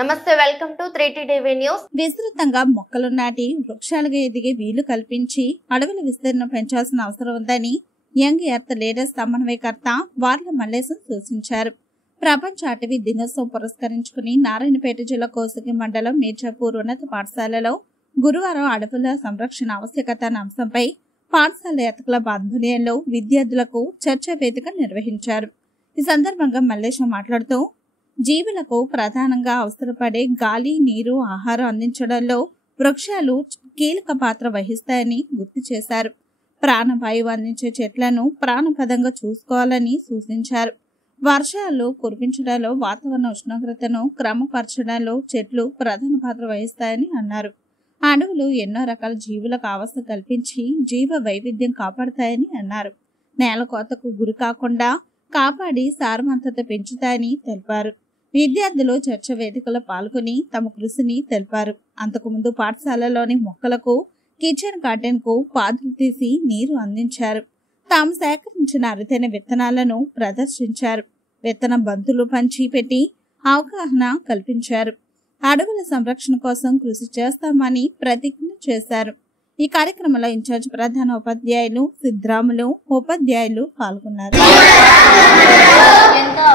నమస్తే, welcome to 3T TV news. విస్తృతంగా మొక్కలు నాటి వృక్షాలుగా ఎదిగే వీలు కల్పించి అడవుల విస్తీర్ణం పెంచాల్సిన అవసరం ఉందని యంగ్ ఎర్త్ లీడర్స్ సమన్వయకర్త వార్ల మల్లేశం సూచించారు. ప్రపంచ అటవీ దినోత్సవం పురస్కరించుకుని నారాయణపేట జిల్లా కోసిగి మండలం మీర్జాపూర్ ఉన్నత పాఠశాలలో గురువారం అడవుల సంరక్షణ ఆవశ్యకత అనే అంశంపై పాఠశాల ఎతకల ఆధ్వర్యంలో విద్యార్థులకు చర్చా వేదిక నిర్వహించారు. ఈ సందర్భంగా మల్లేశం మాట్లాడుతూ జీవులకు ప్రధానంగా అవసరపడే గాలి, నీరు, ఆహారం అందించడంలో వృక్షాలు కీలక పాత్ర వహిస్తాయని గుర్తు చేశారు. ప్రాణవాయువు అందించే చెట్లను ప్రాణపదంగా చూసుకోవాలని సూచించారు. వర్షాలు కురిపించడంలో, వాతావరణ ఉష్ణోగ్రతను క్రమపరచడంలో చెట్లు ప్రధాన పాత్ర వహిస్తాయని అన్నారు. అడవులు ఎన్నో రకాల జీవులకు ఆవాసం కల్పించి జీవ వైవిధ్యం కాపాడతాయని అన్నారు. నేల కోతకు గురి కాకుండా కాపాడి సారవంతత పెంచుతాయని తెలిపారు. విద్యార్థులు చర్చ వేదికలో పాల్గొని తమ కృషిని తెలిపారు. అంతకుముందు పాఠశాలలోని మొక్కలకు కిచెన్ గార్డెన్ కు పాదులు తీసి నీరు అందించారు. తాము సేకరించిన అరుదైన విత్తనాలను ప్రదర్శించారు. విత్తన బంతులు పంచి పెట్టి అవగాహన కల్పించారు. అడవుల సంరక్షణ కోసం కృషి చేస్తామని ప్రతిజ్ఞ చేశారు. ఈ కార్యక్రమంలో ఇన్ఛార్జ్ ప్రధాన ఉపాధ్యాయులు, సిద్ధరాములు, ఉపాధ్యాయులు పాల్గొన్నారు. ఎంతో